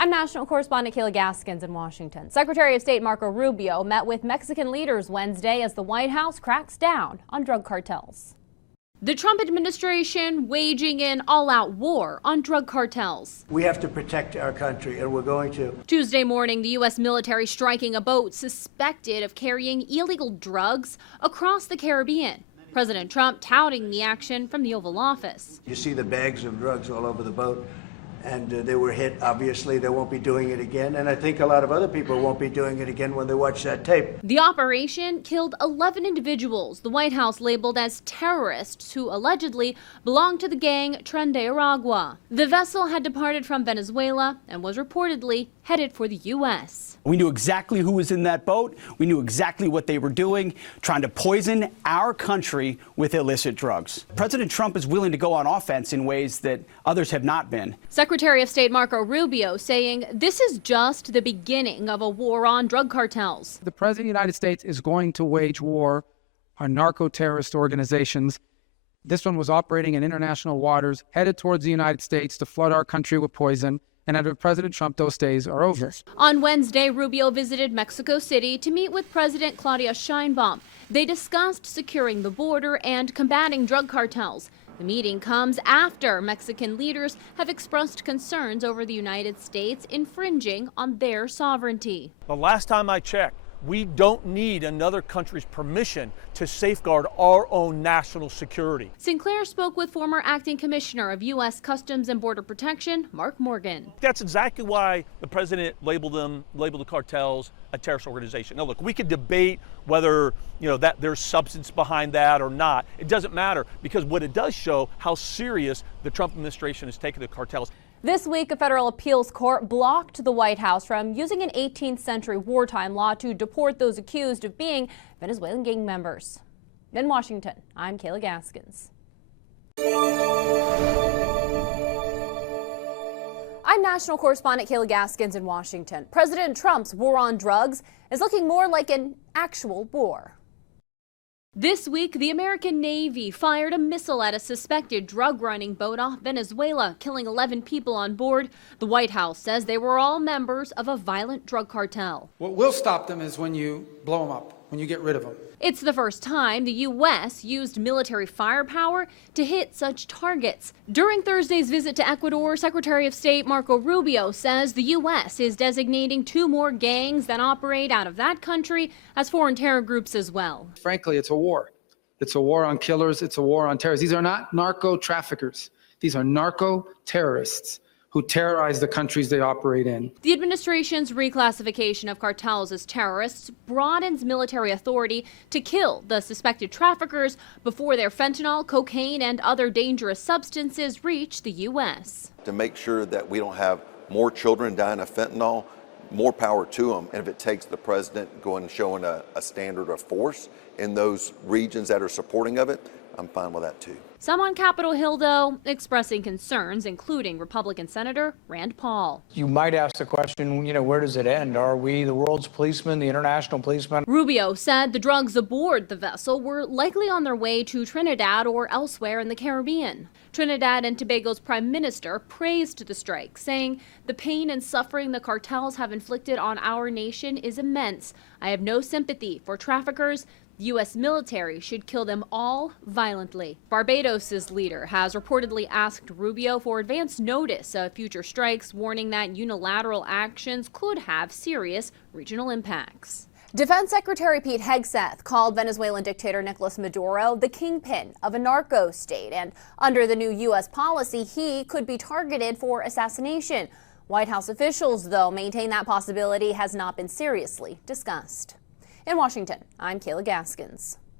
I'm national correspondent Kayla Gaskins in Washington. Secretary of State Marco Rubio met with Mexican leaders Wednesday as the White House cracks down on drug cartels. The Trump administration waging an all-out war on drug cartels. We have to protect our country, and we're going to. Tuesday morning, the U.S. military striking a boat suspected of carrying illegal drugs across the Caribbean. President Trump touting the action from the Oval Office. You see the bags of drugs all over the boat, and they were hit. Obviously, they won't be doing it again, and I think a lot of other people won't be doing it again when they watch that tape. The operation killed 11 individuals the White House labeled as terrorists who allegedly belonged to the gang Tren de Aragua. The vessel had departed from Venezuela and was reportedly headed for the U.S. We knew exactly who was in that boat. We knew exactly what they were doing, trying to poison our country with illicit drugs. President Trump is willing to go on offense in ways that others have not been. Secretary of State Marco Rubio saying this is just the beginning of a war on drug cartels. The President of the United States is going to wage war on narco-terrorist organizations. This one was operating in international waters, headed towards the United States to flood our country with poison. And under President Trump, those days are over. On Wednesday, Rubio visited Mexico City to meet with President Claudia Sheinbaum. They discussed securing the border and combating drug cartels. The meeting comes after Mexican leaders have expressed concerns over the United States infringing on their sovereignty. The last time I checked, we don't need another country's permission to safeguard our own national security. Sinclair spoke with former acting commissioner of U.S. Customs and Border Protection, Mark Morgan. That's exactly why the president labeled the cartels a terrorist organization. Now, look, we could debate whether that there's substance behind that or not. It doesn't matter, because what it does show how serious the Trump administration is taking the cartels. This week, a federal appeals court blocked the White House from using an 18th century wartime law to deport those accused of being Venezuelan gang members. In Washington, I'm Kayla Gaskins. I'm national correspondent Kayla Gaskins in Washington. President Trump's war on drugs is looking more like an actual war. This week, the American Navy fired a missile at a suspected drug-running boat off Venezuela, killing 11 people on board. The White House says they were all members of a violent drug cartel. What will stop them is when you blow them up, when you get rid of them. It's the first time the U.S. used military firepower to hit such targets. During Thursday's visit to Ecuador, Secretary of State Marco Rubio says the U.S. is designating 2 more gangs that operate out of that country as foreign terror groups as well. Frankly, it's a war. It's a war on killers. It's a war on terrorists. These are not narco traffickers. These are narco terrorists who terrorize the countries they operate in. The administration's reclassification of cartels as terrorists broadens military authority to kill the suspected traffickers before their fentanyl, cocaine, and other dangerous substances reach the U.S. To make sure that we don't have more children dying of fentanyl, more power to them. And if it takes the president going and showing a standard of force in those regions that are supporting of it, I'm fine with that too. Some on Capitol Hill, though, expressing concerns, including Republican Senator Rand Paul. You might ask the question, where does it end? Are we the world's policemen, the international policemen? Rubio said the drugs aboard the vessel were likely on their way to Trinidad or elsewhere in the Caribbean. Trinidad and Tobago's prime minister praised the strike, saying the pain and suffering the cartels have inflicted on our nation is immense. I have no sympathy for traffickers. The U.S. military should kill them all violently. Barbados's leader has reportedly asked Rubio for advance notice of future strikes, warning that unilateral actions could have serious regional impacts. Defense Secretary Pete Hegseth called Venezuelan dictator Nicolas Maduro the kingpin of a narco state, and under the new U.S. policy, he could be targeted for assassination. White House officials, though, maintain that possibility has not been seriously discussed. In Washington, I'm Kayla Gaskins.